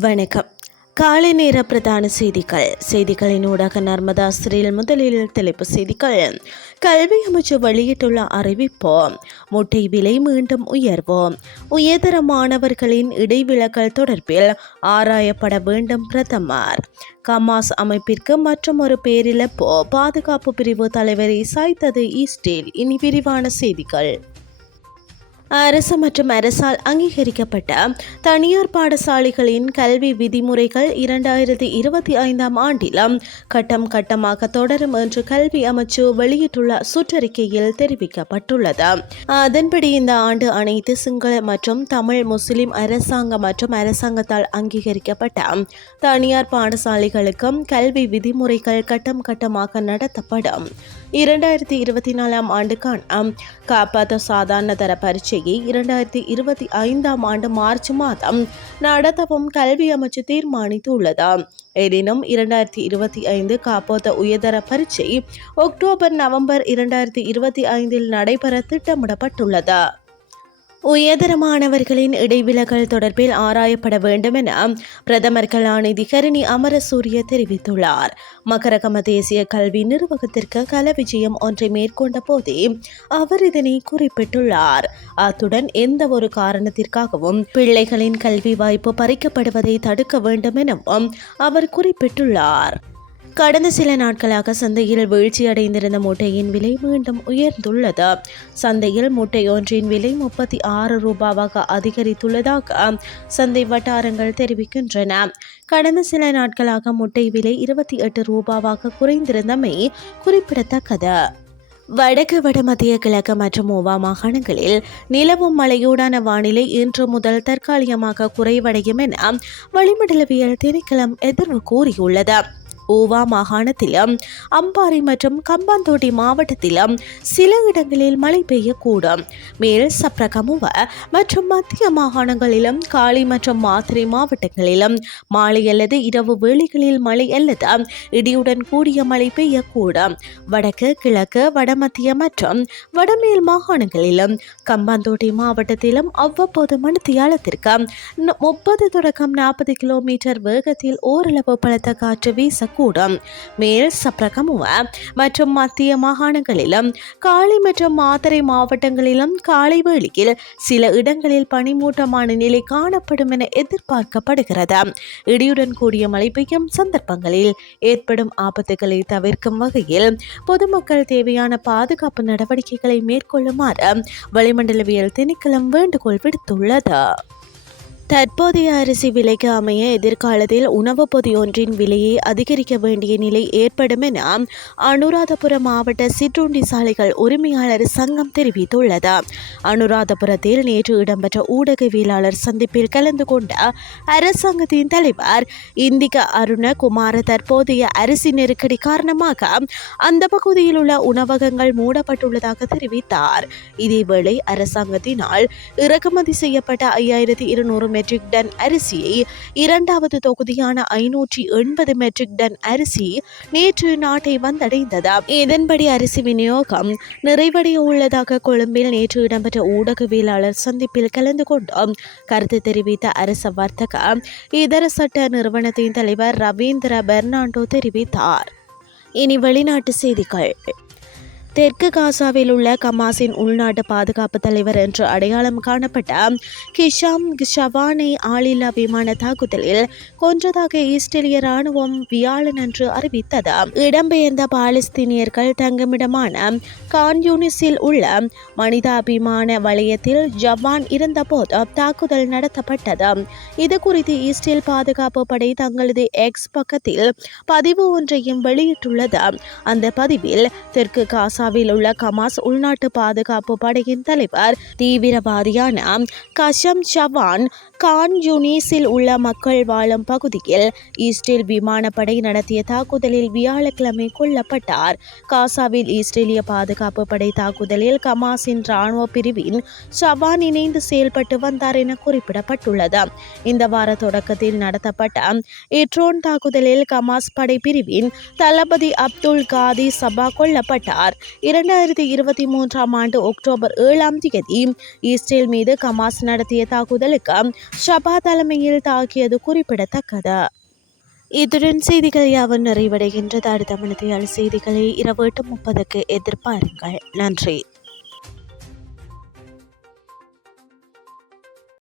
வணக்கம். காலை நேர பிரதான செய்திகள். செய்திகளின் ஊடாக நர்மதா ஸ்ரீல் முதலில் தலைப்பு செய்திகள். கல்வி அமைச்சு வெளியிட்டுள்ள அறிவிப்பு முட்டை விலை மீண்டும் உயர்வு உயர்தர மாணவர்களின் இடைவிலகல் தொடர்பில் ஆராயப்பட வேண்டும் பிரதமர். கமாஸ் அமைப்பிற்கு மற்றும் ஒரு பேரிழப்பு பாதுகாப்பு பிரிவு தலைவரை சாய்த்தது ஈஸ்டேல். இனி விரிவான செய்திகள். அரசு மற்றும் அரசால் அங்கீகரிக்கப்பட்ட தனியார் பாடசாலைகளின் கல்வி விதிமுறைகள் இரண்டாயிரத்தி இருபத்தி ஐந்தாம் ஆண்டிலும் கட்டம் கட்டமாக தொடரும் என்று கல்வி அமைச்சு வெளியிட்டுள்ள சுற்றறிக்கையில் தெரிவிக்கப்பட்டுள்ளது. அதன்படி இந்த ஆண்டு அனைத்து சிங்கள மற்றும் தமிழ் முஸ்லிம் அரசாங்க மற்றும் அரசாங்கத்தால் அங்கீகரிக்கப்பட்ட தனியார் பாடசாலைகளுக்கும் கல்வி விதிமுறைகள் கட்டம் கட்டமாக நடத்தப்படும். இரண்டாயிரத்தி இருபத்தி நாலாம் ஆண்டுக்கான காப்பாற்ற சாதாரண தர பரீட்சையை இரண்டாயிரத்தி இருபத்தி ஐந்தாம் ஆண்டு மார்ச் மாதம் நடத்தவும் கல்வி அமைச்சு தீர்மானித்துள்ளது எனினும் இரண்டாயிரத்தி இருபத்தி ஐந்து காப்போத்த உயர்தர பரீட்சை அக்டோபர் நவம்பர் இரண்டாயிரத்தி இருபத்தி ஐந்தில் நடைபெற திட்டமிடப்பட்டுள்ளது? உயர்தரமானவர்களின் இடைவிலகல் தொடர்பில் ஆராயப்பட வேண்டும் என பிரதமர் கலாநிதி கருணி அமரசூரிய தெரிவித்துள்ளார். மகரகம தேசிய கல்வி நிர்வாகத்திற்கு கல விஜயம் ஒன்றை மேற்கொண்ட போதே அவர் இதனை குறிப்பிட்டுள்ளார். அத்துடன் எந்த ஒரு காரணத்திற்காகவும் பிள்ளைகளின் கல்வி வாய்ப்பு பறிக்கப்படுவதை தடுக்க வேண்டும் எனவும் அவர் குறிப்பிட்டுள்ளார். கடந்த சில நாட்களாக சந்தையில் வீழ்ச்சியடைந்திருந்த முட்டையின் விலை மீண்டும் உயர்ந்துள்ளது. சந்தையில் முட்டை ஒன்றின் விலை முப்பத்தி ஆறு ரூபாவாக அதிகரித்துள்ளதாக சந்தை வட்டாரங்கள் தெரிவிக்கின்றன. கடந்த சில நாட்களாக முட்டை விலை இருபத்தி எட்டு ரூபாவாக குறைந்திருந்தமை குறிப்பிடத்தக்கது. வடக்கு வடமத்திய கிழக்கு மற்றும் ஓவா மாகாணங்களில் நிலவும் மழையூடான வானிலை இன்று முதல் தற்காலிகமாக குறைவடையும் என வளிமண்டலவியல் திணைக்களம் எதிர்வு கூறியுள்ளது. ஓவா மாகாணத்திலும் அம்பாறை மற்றும் கம்பாந்தோட்டை மாவட்டத்திலும் சில இடங்களில் மழை பெய்யக்கூடும். மேல் சப்ரகமுவ மற்றும் மத்திய மாகாணங்களிலும் காலி மற்றும் மாத்திரை மாவட்டங்களிலும் மாலை அல்லது இரவு வேளைகளில் மழை அல்லது இடியுடன் கூடிய மழை பெய்யக்கூடும். வடக்கு கிழக்கு வடமத்திய மற்றும் வடமேல் மாகாணங்களிலும் கம்பாந்தோட்டை மாவட்டத்திலும் அவ்வப்போது மணித்தியாலத்திற்கு முப்பது தொடக்கம் நாற்பது கிலோமீட்டர் வேகத்தில் ஓரளவு பலத்த காற்று வீசக்கூடும். கூடும். மேல் சப்ரகமுவ மற்றும் மத்திய மாகாணங்களிலும் காலை மற்றும் மாத்தறை மாவட்டங்களிலும் காலை வேளையில் சில இடங்களில் பனிமூட்டமான நிலை காணப்படும் என எதிர்பார்க்கப்படுகிறது. இடியுடன் கூடிய மழை பெய்யும் சந்தர்ப்பங்களில் ஏற்படும் ஆபத்துகளை தவிர்க்கும் வகையில் பொதுமக்கள் தேவையான பாதுகாப்பு நடவடிக்கைகளை மேற்கொள்ளுமாறு வளிமண்டலவியல் திணைக்களம் வேண்டுகோள் விடுத்துள்ளது. தற்போதைய அரிசி விலைக்கு அமைய எதிர்காலத்தில் உணவுப் பொதி ஒன்றின் விலையை அதிகரிக்க வேண்டிய நிலை ஏற்படும் என அனுராதபுரம் மாவட்ட சிற்றுண்டி சாலைகள் உரிமையாளர் சங்கம் தெரிவித்துள்ளது. அனுராதபுரத்தில் நேற்று இடம்பெற்ற ஊடகவியலாளர் சந்திப்பில் கலந்து கொண்ட அரசாங்கத்தின் தலைவர் இந்திக அருண குமார தற்போதைய அரிசி நெருக்கடி காரணமாக அந்த பகுதியில் உள்ள உணவகங்கள் மூடப்பட்டுள்ளதாக தெரிவித்தார். இதேவேளை அரசாங்கத்தினால் இறக்குமதி செய்யப்பட்ட ஐயாயிரத்தி இருநூறு மெட்ரிக் டன் அரிசியை இரண்டாவது தொகுதியான ஐநூற்றி எண்பது மெட்ரிக் டன் அரிசி நேற்று நாட்டை வந்தடைந்தது. இதன்படி அரிசி விநியோகம் நிறைவடைய உள்ளதாக கொழும்பில் நேற்று இடம்பெற்ற ஊடகவியலாளர் சந்திப்பில் கலந்து கொண்டு கருத்து தெரிவித்த அரச வர்த்தக இதர சட்ட நிறுவனத்தின் தலைவர் ரவீந்திர பெர்னாண்டோ தெரிவித்தார். இனி வெளிநாட்டு செய்திகள். தெற்கு காசாவில் உள்ள கமாஸின் உள்நாட்டு பாதுகாப்பு தலைவர் என்று அடையாளம் காணப்பட்ட கிஷாம் ஷவானை ஆளில்லா விமான தாக்குதலில் கொன்றதாக ஈஸ்டேலிய ராணுவம் வியாழன் என்று அறிவித்தது. இடம்பெயர்ந்த பாலஸ்தீனியர்கள் தங்குமிடமான கான்யூனிஸில் உள்ள மனிதாபிமான வலயத்தில் ஜவான் இருந்தபோது தாக்குதல் நடத்தப்பட்டது. இது குறித்து ஈஸ்டேல் பாதுகாப்பு படை தங்களது எக்ஸ் பக்கத்தில் பதிவு ஒன்றையும் வெளியிட்டுள்ளது. அந்த பதிவில் தெற்கு காசா காசாவில் உள்ள கமாஸ் உள்நாட்டு பாதுகாப்பு படையின் தலைவர் தீவிரவாதியான கஷம் சவான் கான் யூனிஸில் உள்ள மக்கள் வாழும் பகுதியில் ஈஸ்டில் விமானப்படை நடத்திய தாக்குதலில் வியாழக்கிழமை கொல்லப்பட்டார். காசாவில் ஈஸ்ரேலிய பாதுகாப்பு படை தாக்குதலில் கமாஸின் ராணுவ பிரிவின் ஷவான் இணைந்து செயல்பட்டு வந்தார் என குறிப்பிடப்பட்டுள்ளது. இந்த வார தொடக்கத்தில் நடத்தப்பட்ட இட்ரோன் தாக்குதலில் கமாஸ் படை பிரிவின் தளபதி அப்துல் காதி சபா கொல்லப்பட்டார். இரண்டாயிரத்தி இருபத்தி மூன்றாம் ஆண்டு அக்டோபர் ஏழாம் தேதி இஸ்ரேல் மீது கமாஸ் நடத்திய தாக்குதலுக்கு ஷபா தலைமையில் தாக்கியது குறிப்பிடத்தக்கது. இத்துடன் செய்திகள் யாவும் நிறைவடைகின்றது. அடுத்த மனதையால் செய்திகளை இரவு எட்டு முப்பதுக்கு எதிர்பாருங்கள். நன்றி.